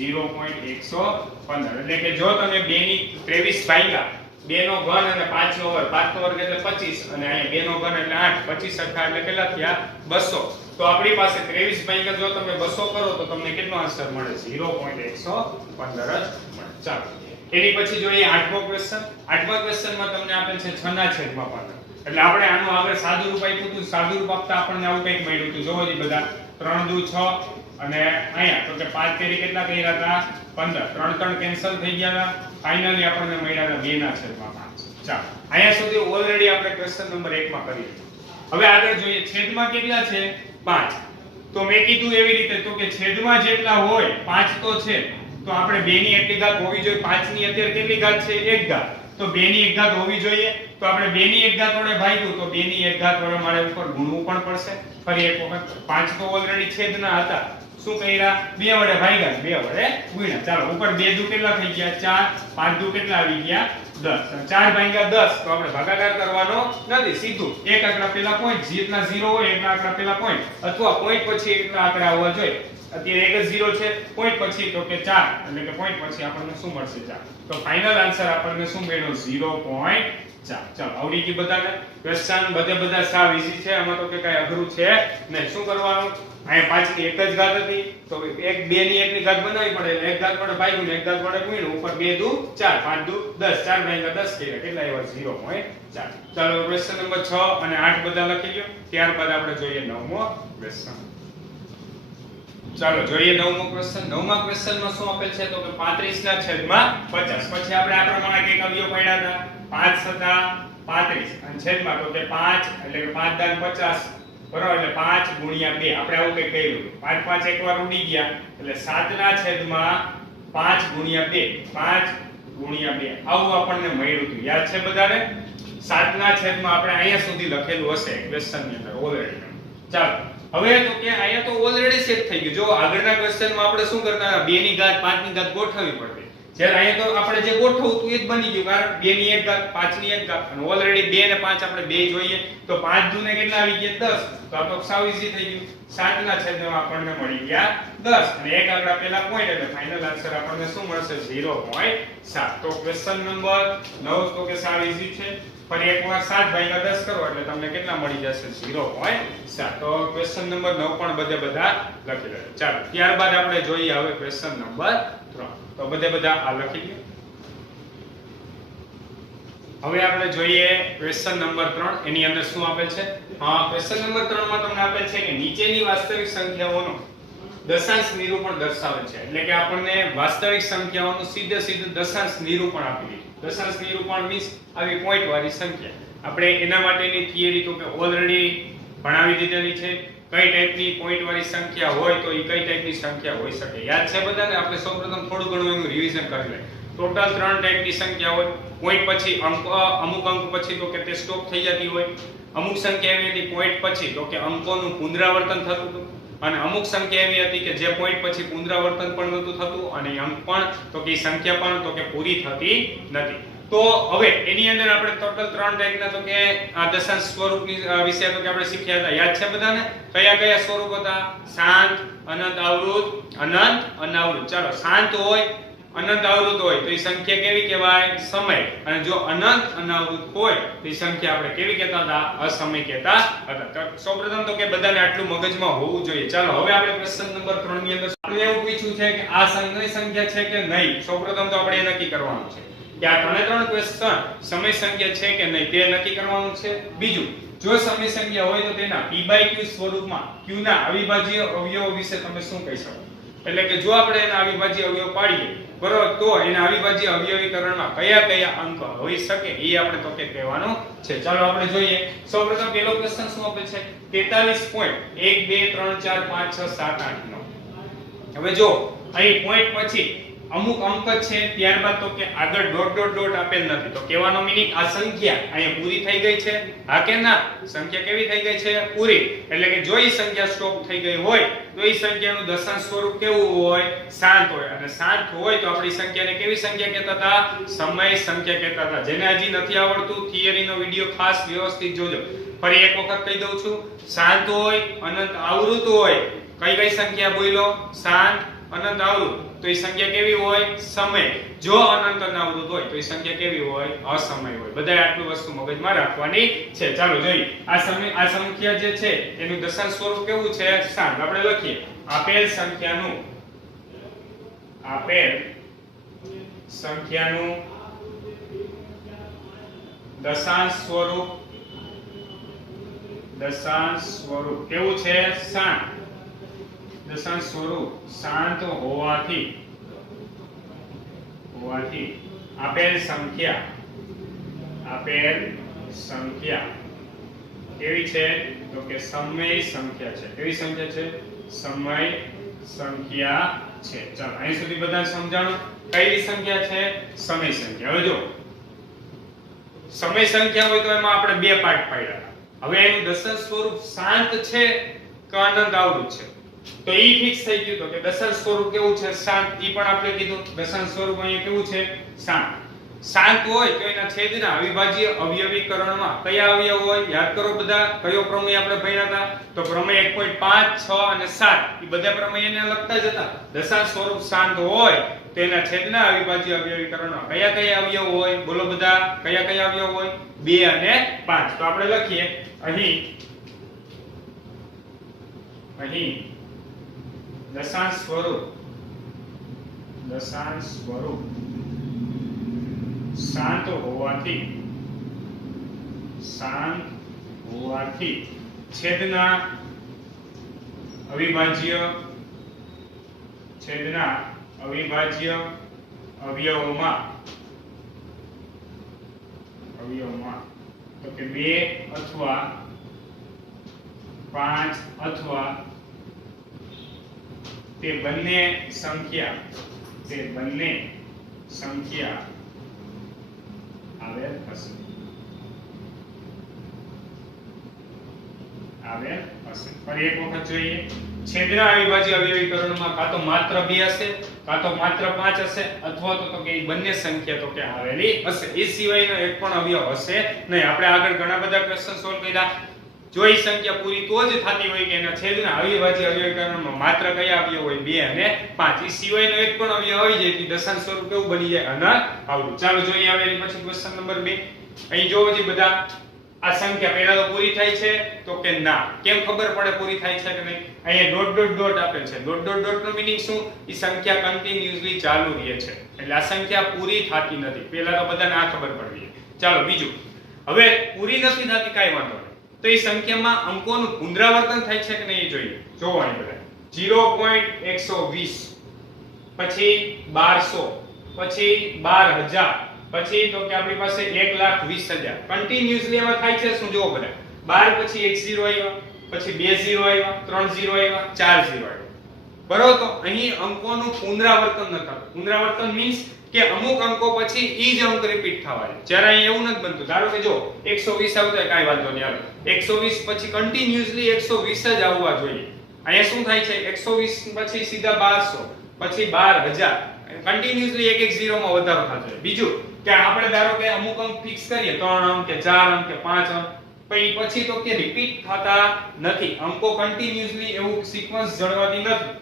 0.115. એટલે કે જો તમે 2 ની 23 ભાગ્યા 2 નો ઘન અને 5 નો વર્ગ, 5 નો વર્ગ એટલે 25 અને અહીંયા 2 નો ઘન એટલે 8, 25 અઠ્ઠા એટલે કેટલા થયા 200. તો આપણી પાસે 23 ભાગ્યા જો તમે 200 કરો તો તમને કેટલો આન્સર મળે 0.115 જ મળે. ચાલો એની પછી જોઈએ 8મો ક્વેશ્ચન. 8મા ક્વેશ્ચનમાં તમને આપેલ છે 6 ના છેદમાં 15. એટલે આપણે આનું આગળ સાદું રૂપ આપ્યું હતું, સાદું રૂપ આપતા આપણને આવું કંઈક મળ્યું હતું. જોવો જી બધા 3 દુ 6 અને અહીંયા તો કે 5 તેરી કેટલા કર્યા હતા 15, 3 3 કેન્સલ થઈ ગયા હતા. ફાઇનલી આપણને મળ્યા હતા 2 ના છેદમાં 5. ચાલો અહીંયા સુધી ઓલરેડી આપણે ક્વેશ્ચન નંબર 1 માં કરીએ. હવે આગળ જોઈએ છેદમાં કેટલા છે 5. તો મેં કીધું એવી રીતે તો કે છેદમાં જેટલા હોય 5 તો છે, તો આપણે 2 ની એટલી ઘાત હોવી જોઈએ. 5 ની અત્યારે કેટલી ઘાત છે 1 ઘાત, તો 2 ની 1 ઘાત હોવી જોઈએ. તો આપણે 2 ની 1 ઘાત વડે ભાગ્યું તો 2 ની 1 ઘાત વડે મારે ઉપર ગુણવું પણ પડશે. ફરી એક વખત 5 તો ઓલરેડી છેદના હતા, શું કર્યા 2 વડે ભાગ્યા 2 વડે ગુણ્યા. ચાલો ઉપર 2 દુ કેટલા થઈ ગયા 4, 5 દુ કેટલા આવી ગયા 10, 4 ભાગ્યા 10. તો આપણે ભાગાકાર કરવાનો નથી, સીધું એક આંકડા પહેલા પોઈન્ટ, જેટલા 0 હોય એટલા આંકડા પહેલા પોઈન્ટ, અથવા પોઈન્ટ પછી એટલા આંકડા આવવા જોઈએ. અત્યારે એક જ 0 છે, પોઈન્ટ પછી તો કે 4, એટલે કે પોઈન્ટ પછી આપણને શું મળશે 4. તો ફાઇનલ આન્સર આપણને શું મળ્યો 0.4. ચાલો આવડી ગઈ બધાને ક્વેશ્ચન. બધા સાવ ઈઝી છે, આમાં તો કે કઈ અઘરું છે નહીં. શું કરવાનું અહીંયા 5 ની 1 જ ઘાત હતી, તો 2 ની 1 ની ઘાત બનાવવી પડે, એટલે 1 ઘાત વડે ભાગ્યું ને 1 ઘાત વડે ગુણ્યું, ઉપર 2 દુ 4, 5 દુ 10, 4 ભાગ્યા 10 કર્યા કેટલા આવ્યા 0.4. ચાલો ક્વેશ્ચન નંબર 6 અને 8 બધા લખી લ્યો. ત્યારબાદ આપણે જોઈએ 9મો ક્વેશ્ચન. ચાલો જોઈએ 9મો ક્વેશ્ચન. 9મા ક્વેશ્ચનમાં શું આપેલ છે તો કે 35 ના છેદમાં 50. પછી આપણે આ પ્રમાણે કંઈક અવયવ પડ્યા હતા 5 હતા 35 અને છેદમાં તો કે 5 એટલે કે 5 દાન 50, બરાબર, એટલે 5 ગુણ્યા 2. આપણે આવું કંઈક કર્યું, 5 5 એકવાર ઉડી ગયા એટલે 7 ના છેદમાં 5 ગુણ્યા 2, 5 ગુણ્યા 2 આવું આપણને મળ્યું હતું. યાદ છે બધાને? 7 ના છેદમાં આપણે અહીંયા સુધી લખેલું હશે ક્વેશ્ચન ની અંદર ઓલરેડી. ચાલો હવે તો કે અહીંયા તો ઓલરેડી સેટ થઈ ગયું. જો આગળના ક્વેશ્ચનમાં આપણે શું કરતા 2 ની ઘાત 5 ની ઘાત ગોઠવવી પડતી. જ્યારે અહીંયા તો આપણે જે ગોઠવવું હતું એ જ બની ગયું, કારણ 2 ની 1 ઘાત 5 ની 1 ઘાત અને ઓલરેડી 2 ને 5 આપણે 2 જોઈએ તો 5 દુ ને કેટલા આવી ગયા 10. તો આ તો સાવ ઈઝી થઈ ગયું. 7 ના છેદમાં આપણને મળી ગયા 10 અને એક આંકડા પહેલા પોઈન્ટ એટલે ફાઇનલ આન્સર આપણને શું મળશે 0.7. તો ક્વેશ્ચન નંબર 9 તો કે સાવ ઈઝી છે. ફરી એકવાર 7 ભાગ્યા 10 કરો એટલે તમને કેટલા મળી જશે 0.7. તો ક્વેશ્ચન નંબર 9 પણ બધા લખી લો. ચાલો ત્યારબાદ આપણે જોઈએ હવે ક્વેશ્ચન નંબર 3. તો બધા આ લખી લો. હવે આપણે જોઈએ ક્વેશ્ચન નંબર 3. એની અંદર શું આપેલ છે? ક્વેશ્ચન નંબર 3 માં તમને આપેલ છે કે નીચેની વાસ્તવિક સંખ્યાઓનો દશાંશ નિરૂપણ દર્શાવે છે. એટલે કે આપણને વાસ્તવિક સંખ્યાઓનું સીધે દશાંશ નિરૂપણ આપી દીધું. દશાંશ નિરૂપણ મીન્સ આવી પોઈન્ટ વાળી સંખ્યા. આપણે એના માટેની થિયરી તો કે ઓલરેડી ભણાવી દીધેલી છે. કઈ ટાઈપની પોઈન્ટ વાળી સંખ્યા હોય તો એ કઈ ટાઈપની સંખ્યા હોઈ શકે યાદ છે બધાને? આપણે સૌપ્રથમ થોડું ઘણું એનું રિવિઝન કરી લઈએ. ટોટલ 3 ટાઈપની સંખ્યા હોય. પોઈન્ટ પછી અમુક અંક પછી તો કે તે સ્ટોપ થઈ જતી હોય. અમુક સંખ્યા એવી હતી પોઈન્ટ પછી તો કે અંકોનું પુનરાવર્તન થતું હતું અને અમુક સંખ્યા એવી હતી કે જે પોઈન્ટ પછી પુનરાવર્તન પણ નહોતું થતું અને અંક પણ તો કે સંખ્યા પણ તો કે પૂરી થતી નથી. તો હવે એની અંદર આપણે ટોટલ 3 ટાઈપના તો કે આ દશાંશ સ્વરૂપની વિશે તો કે આપણે શીખ્યા હતા. યાદ છે બધાને? કયા સ્વરૂપ હતા? શાંત, અનંત આવૃત, અનંત અનાવૃત. ચાલો શાંત હોય, અનંત આવૃત હોય તો એ સંખ્યા કેવી કહેવાય? સમય. અને જો અનંત અનાવૃત હોય તો એ સંખ્યા આપણે કેવી કહેતા હતા? અસમય કહેતા હતા. તો સૌપ્રથમ તો કે બધાને આટલું મગજમાં હોવું જોઈએ. ચાલો હવે આપણે ક્વેશ્ચન નંબર 3 ની અંદર આપણે એવું પૂછ્યું છે કે આ સમય સંખ્યા છે કે નહીં. સૌપ્રથમ તો આપણે એ નક્કી કરવાનું છે કે આ 3 ક્વેશ્ચન સમય સંખ્યા છે કે નહીં તે નક્કી કરવાનું છે. બીજું, જો સમય સંખ્યા હોય તો તેના p/q સ્વરૂપમાં q ના અવિભાજ્ય અવયવો વિશે તમે શું કહી શકો? એટલે કે જો આપણે એના અવિભાજ્ય અવયવ પાડીએ બરોબર તો એના અવિભાજ્ય અવયવીકરણમાં કયા અંક હોઈ શકે એ આપણે તો કે કહેવાનું છે. ચાલો આપણે જોઈએ. સૌપ્રથમ પહેલો ક્વેશ્ચન શું આપે છે? 43.1 2 3 4 5 6 7 8 9. હવે જો અહીં પોઈન્ટ પછી અમુક અંક છે ત્યારબાદ તો કે આગળ ડોટ આપેલ નથી. તો કહેવાનો મીનિંગ આ સંખ્યા અહીંયા પૂરી થઈ ગઈ છે. હા કે ના? સંખ્યા કેવી થઈ ગઈ છે? પૂરી. એટલે કે જો એ સંખ્યા સ્ટોપ થઈ ગઈ હોય તો એ સંખ્યાનું દશાંશ સ્વરૂપ કેવું હોય? શાંત હોય. અને શાંત હોય તો આપણી સંખ્યાને કેવી સંખ્યા કહેતા હતા? સમય સંખ્યા કહેતા હતા. જેને હજી નથી આવડતું થિયરીનો વિડિયો ખાસ વ્યવસ્થિત જોજો. ફરી એક વખત કહી દઉં છું. શાંત હોય, અનંત આવૃત હોય. કઈ સંખ્યા બોલો? શાંત, અનંત આવૃત. તો એ સંખ્યા કેવી હોય? સમય. જો અનંત અનાવૃત હોય તો એ સંખ્યા કેવી હોય? અસમય હોય. બધાએ આટલું વસ્તુ મગજમાં રાખવાની છે. ચાલો જોઈએ. આ સંખ્યા જે છે એનું દશાંશ સ્વરૂપ કેવું છે? શાંત. આપણે લખીએ આપેલ સંખ્યાનું દશાંશ સ્વરૂપ કેવું છે? શાંત. દશાંશ સ્વરૂપ શાંત હોવાથી આપેલ સંખ્યા કેવી છે? તો કે સમય સંખ્યા છે. કેવી સંખ્યા છે? સમય સંખ્યા છે. ચાલો અહીં સુધી બધાને સમજાણું. કઈ સંખ્યા છે? સમય સંખ્યા. હવે જો સમય સંખ્યા હોય તો એમાં આપણે બે પાર્ટ પાડ્યા. હવે એનું દશાંશ સ્વરૂપ શાંત છે કે અનંત આવૃત છે? તો ઈ ફિક્સ થઈ ગયું. તો કે દશાંશ સ્વરૂપ કેવું છે? શાંત. ઈ પણ આપણે કીધું. દશાંશ સ્વરૂપ અહીંયા કેવું છે? શાંત. શાંત હોય તો એના છેદના અવિભાજ્ય અવયવીકરણમાં કયા અવયવ હોય? યાદ કરો બધા. કયો પ્રમેય આપણે ભણ્યા હતા? તો પ્રમેય 1.5 6 અને 7 ઈ બધા પ્રમેયને લગતા જ હતા. દશાંશ સ્વરૂપ શાંત હોય તો એના છેદના અવિભાજ્ય અવયવીકરણમાં કયા અવયવ હોય? બોલો બધા. કયા અવયવ હોય? 2 અને 5. તો આપણે લખીએ અહીં દશાંશ સ્વરૂપ શાંત હોવાથી છેદના અવિભાજ્ય અવયવોમાં તો કે 2 અથવા 5 અથવા તે બંને સંખ્યા આવેલ હશે. ફરી એક વખત જોઈએ. છેદના અવિભાજ્ય અવયવીકરણમાં કાં તો માત્ર 2 હશે, કાં તો માત્ર 5 હશે, અથવા તો કે બંને સંખ્યા તો કે આવેલી હશે. એ સિવાયનો એક પણ અવયવ હશે નહીં. આપણે આગળ ઘણા બધા ક્વેશ્ચન સોલ્વ કર્યા. જો એ સંખ્યા પૂરી તો જ થતી હોય કે એના છેદના અવિભાજ્ય અવયવીકરણમાં માત્ર કયા અવયવ હોય? 2 અને 5. એ સિવાયનો એક પણ અવયવ આવી જાય તો દશાંશ સ્વરૂપ કેવું બની જાય? અનંત આવૃત. ચાલો જોઈએ હવે એની પછી ક્વેશ્ચન નંબર 2. અહીં જોવો જે બધા આ સંખ્યા પહેલા તો પૂરી થાય છે તો કે ના. કેમ ખબર પડે પૂરી થાય છે કે નહીં? અહીંયા ડોટ ડોટ ડોટ આપેલ છે. ડોટ ડોટ ડોટ નો મીનિંગ શું? એ સંખ્યા કન્ટિન્યુઅસલી ચાલુ રહે છે, એટલે આ સંખ્યા પૂરી થતી નથી. પહેલા તો બધાને આ ખબર પડવી જોઈએ. ચાલો બીજું, હવે પૂરી નથી થતી કાઈ વાંધો નહીં, તો એ સંખ્યામાં અંકોનું પુનરાવર્તન થાય છે કે નહીં એ જોઈએ. જોવો અહીં બધા 0.120, પછી 1200, પછી 12000, પછી તો કે આપણી પાસે 1,20,000 કન્ટિન્યુઅસલી એવા થાય છે. શું જોવો બધા 12 પછી 1 0 આવ્યા, પછી 2 0 આવ્યા, 3 0 આવ્યા, 4 0 આવ્યા. બરોબર? તો અહીં અંકોનું પુનરાવર્તન ન થતું. પુનરાવર્તન મીન્સ કે અમુક અંકો પછી ઈ જ અંક રિપીટ થવા છે. જ્યારે અહીં એવું નથી બનતું. ધારો કે જો 120 આવતો હોય કાઈ વાંધો નહીં, હાલો 120 પછી કન્ટિન્યુઅસલી 120 જ આવવા જોઈએ. અહીંયા શું થાય છે? 120 પછી સીધા 1200, પછી 12000, કન્ટિન્યુઅસલી 1 1 0 માં વધારો થતો હોય. બીજું કે આપણે ધારો કે અમુક અંક ફિક્સ કરીએ 3 અંક કે 4 અંક કે 5 અંક, પછી તો કે રિપીટ થતા નથી. અંકો કન્ટિન્યુઅસલી એવું સિક્વન્સ જળવાતી નથી.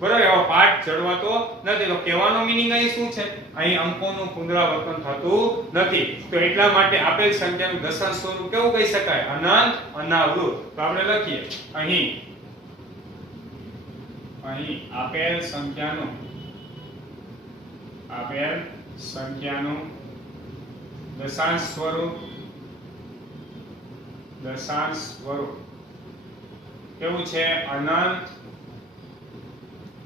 બરાબર? એવો પાર્ટ જળવાતો નથી. તો કહેવાનો મીનિંગ અહીં શું છે? અહીં અંકોનું પુનરાવર્તન થતું નથી. તો એટલા માટે આપેલ સંખ્યાનું દશાંશ સ્વરૂપ કેવું કહી શકાય? અનંત અનાવૃત. તો આપણે લખીએ અહીં આપેલ સંખ્યાનું દશાંશ સ્વરૂપ કેવું છે? અનંત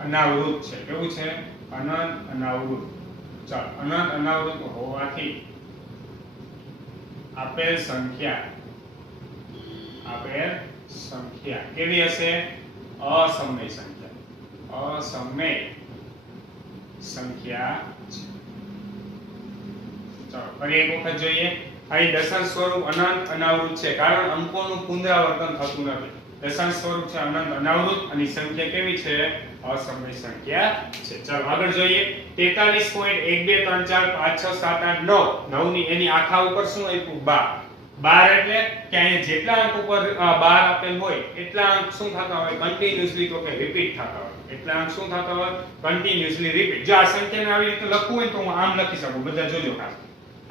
અનાવૃત છે. કેવું છે? અનંત અનાવૃત. ચાલો, અનંત અનાવૃત હોવાથી આપેલ સંખ્યા કેવી હશે? અસમય સંખ્યા છે. ચાલો ફરી એક વખત જોઈએ. અહીં દશાંશ સ્વરૂપ અનંત અનાવૃત છે, કારણ અંકોનું પુનરાવર્તન થતું નથી. દશાંશ સ્વરૂપ છે અનંત અનાવૃત, અને સંખ્યા કેવી છે? અસમય સંખ્યા છે. ચાલો આગળ જોઈએ. 43.1 2 3 4 5 6 7 8 9. 9 ની એની આખા ઉપર શું આપ્યું? 12. 12 એટલે કે અહીંયા જેટલા અંક ઉપર 12 આપેલ હોય એટલા અંક શું થતા હોય? કન્ટિન્યુઅસલી તો કે રિપીટ થતા હોય. એટલા અંક શું થતા હોય? Continuously repeat. જો આ સંખ્યાને આવી રીતે લખવું હોય તો હું આમ લખી શકું. બધા જોજો ખાસ.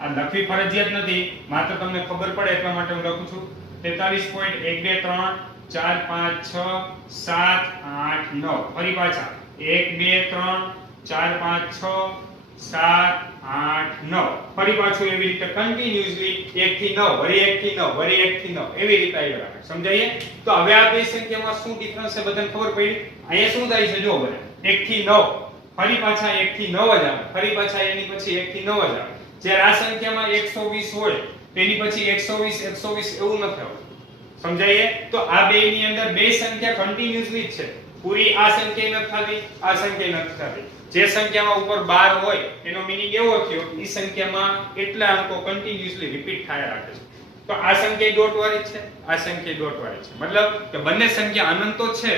આ લખવી ફરજિયાત નથી, માત્ર તમને ખબર પડે એટલા માટે હું લખું છું. 43.1 2 3 4 5 6 7 8 9. ફરી પાછા 1 2 3 4 5 6 7 8 9. ફરી પાછું એવી રીતે કન્ટિન્યુઅસલી 1 થી 9, વળી 1 થી 9, વળી 1 થી 9, એવી રીતે આવી રાખે. સમજાય? તો હવે આ બે સંખ્યામાં શું ડિફરન્સ છે બધાને ખબર પડી. અહીંયા શું થાય છે? જો બધા 1 થી 9, ફરી પાછા 1 થી 9 જ આવે, ફરી પાછા એની પછી 1 થી 9 જ આવે. જ્યારે આ સંખ્યામાં 120 હોય તેની પછી 120 120 એવું ન થાય. સમજાય? તો આ બે ની અંદર બે સંખ્યા કન્ટિન્યુઅસલી જ છે. પૂરી આ સંખ્યા નથી થતી, આ સંખ્યા નથી થતી. જે સંખ્યામાં ઉપર 12 હોય એનો મીનિંગ એવો થયો કે એ સંખ્યામાં એટલા અંકો કન્ટિન્યુઅસલી રિપીટ થયા રાખે છે. તો આ સંખ્યા ડોટ વાળી છે, આ સંખ્યા ડોટ વાળી છે. મતલબ કે બંને સંખ્યા અનંત તો છે,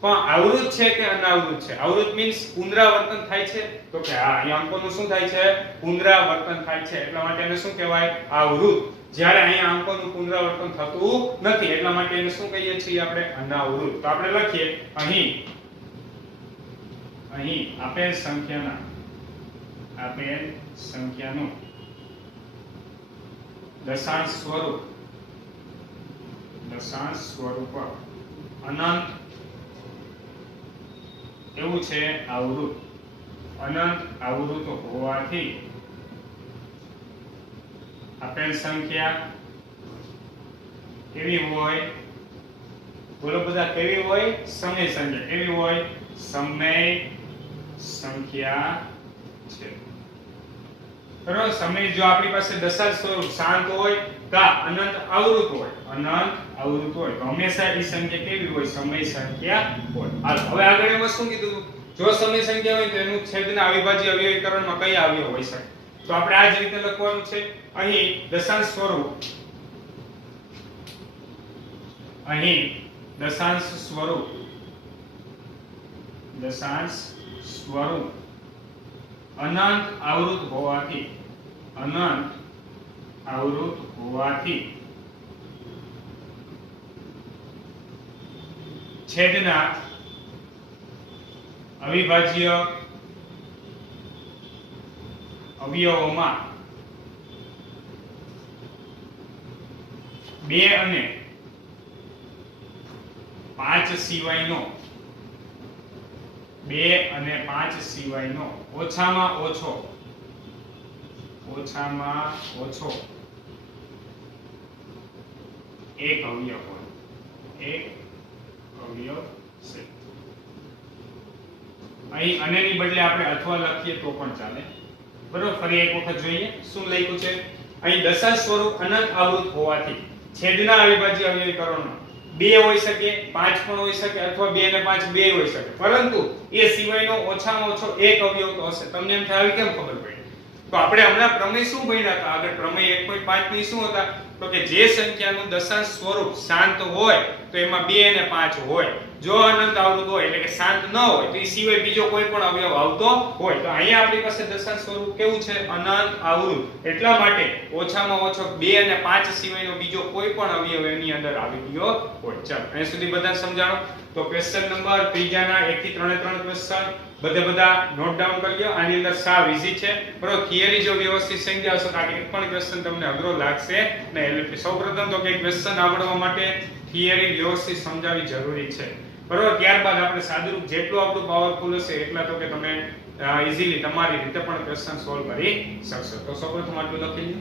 પણ આવૃત છે કે અનાવૃત છે? આવૃત મીન્સ પુનરાવર્તન થાય છે. તો કે હા, અહીં અંકોનું શું થાય છે? પુનરાવર્તન થાય છે. એટલા માટે એને શું કહેવાય? આવૃત. જ્યારે અહીંયા અંકોનું પુનરાવર્તન થતું નથી એટલા માટે એને શું કહીએ છીએ આપણે? અનાવૃત. તો આપણે લખીએ અહીં આપેલ સંખ્યાનું દશાંશ સ્વરૂપ અનંત એવું છે આવૃત. અનંત આવૃત હોવાથી આપેલ સંખ્યા કેવી હોય? બોલો બધા, કેવી હોય? સમય સંખ્યા. કેવી હોય? સમય સંખ્યા છે. બરાબર? સમય જો આપણી પાસે દશાંશ સ્વરૂપ શાંત હોય કા અનંત આવૃત હોય, તો હંમેશા એ સંખ્યા કેવી હોય? સમય સંખ્યા હોય. હાલ હવે આગળ એમાં શું કીધું? જો સમય સંખ્યા હોય તો એનું છેદના અવિભાજ્ય અવયવીકરણમાં કયા અવયવ હોઈ શકે? તો આપણે આ જ રીતે લખવાનું છે. અહીં દશાંશ સ્વરૂપ અહીં દશાંશ સ્વરૂપ અનંત આવૃત હોવાથી છેદના અવિભાજ્ય અવયવોમાં 2 અને 5 સિવાયનો 2 અને 5 સિવાયનો ઓછામાં ઓછો એક અવયવ હોય, એક અવયવ છે. અહીં અનેની બદલે આપણે અથવા લખીએ તો પણ ચાલે. બરોબર, ફરી એક વખત જોઈએ શું લખ્યું છે. અહીં દશાંશ સ્વરૂપ અનંત આવૃત હોવાથી છેદના અવિભાજ્ય અવયવીકરણો 2 હોઈ શકે, 5 પણ હોઈ શકે અથવા 2 અને 5 બે હોઈ શકે, પરંતુ એ સિવાયનો ઓછામાં ઓછો એક અવયવ તો હશે. તમને એમ થાય આવી કેમ ખબર પડી? તો આપણે હમણાં પ્રમેય શું ભણ્યા હતા આગળ? પ્રમેય 1.5 ની શું હતા? તો કે જે સંખ્યાનું દશાંશ સ્વરૂપ શાંત હોય તો એમાં 2 અને 5 હોય. જો અનંત આવૃત હોય એટલે કે શાંત ન હોય તો એ સિવાય બીજો કોઈ પણ અવયવ આવતો હોય. તો અહીંયા આપણી પાસે દશાંશ સ્વરૂપ કેવું છે? અનંત આવૃત. એટલા માટે ઓછામાં ઓછો 2 અને 5 સિવાયનો બીજો કોઈ પણ અવયવ એની અંદર આવી ગયો હોય. ચાલો અહીંયા સુધી બધાને સમજાણો. તો ક્વેશ્ચન નંબર ત્રીજાના 1 થી 3 ક્વેશ્ચન બધા નોટ ડાઉન કરી લો. આની અંદર સાવ ઈઝી છે. બરોબર, થિયરી જો વ્યવસ્થિત સમજાવશો તો આ એક પણ ક્વેશ્ચન તમને અઘરો લાગશે નહીં. એટલે સૌપ્રથમ તો કે ક્વેશ્ચન આવડવા માટે થિયરી વ્યવસ્થિત સમજાવવી જરૂરી છે. બરોબર, ત્યારબાદ આપણે સાદુરૂપ જેટલું આપણું પાવરફુલ હશે એટલા તો કે તમે ઈઝીલી તમારી રીતે પણ ક્વેશ્ચન સોલ્વ કરી શકશો. તો સૌપ્રથમ આટલું લખી લો.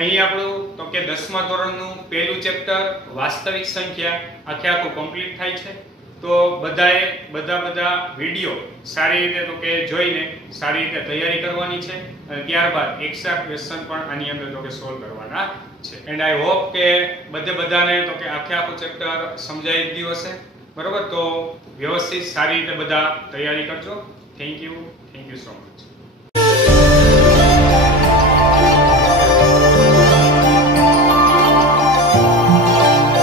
અહીં આપણું તો કે 10મા ધોરણનું પહેલું ચેપ્ટર વાસ્તવિક સંખ્યા આખું કમ્પ્લીટ થાય છે. તો બધા વિડિયો સારી રીતે તો કે જોઈને સારી રીતે તૈયારી કરવાની છે અને ત્યારબાદ એક્સ્ટ્રા ક્વેશ્ચન પણ આની અંદર તો કે સોલ્વ કરવાના છે. એન્ડ આઈ હોપ કે બધાને તો કે આખું ચેપ્ટર સમજાઈ ગયું હશે. બરોબર, તો વ્યવસ્થિત સારી રીતે બધા તૈયારી કરજો. Thank you so much.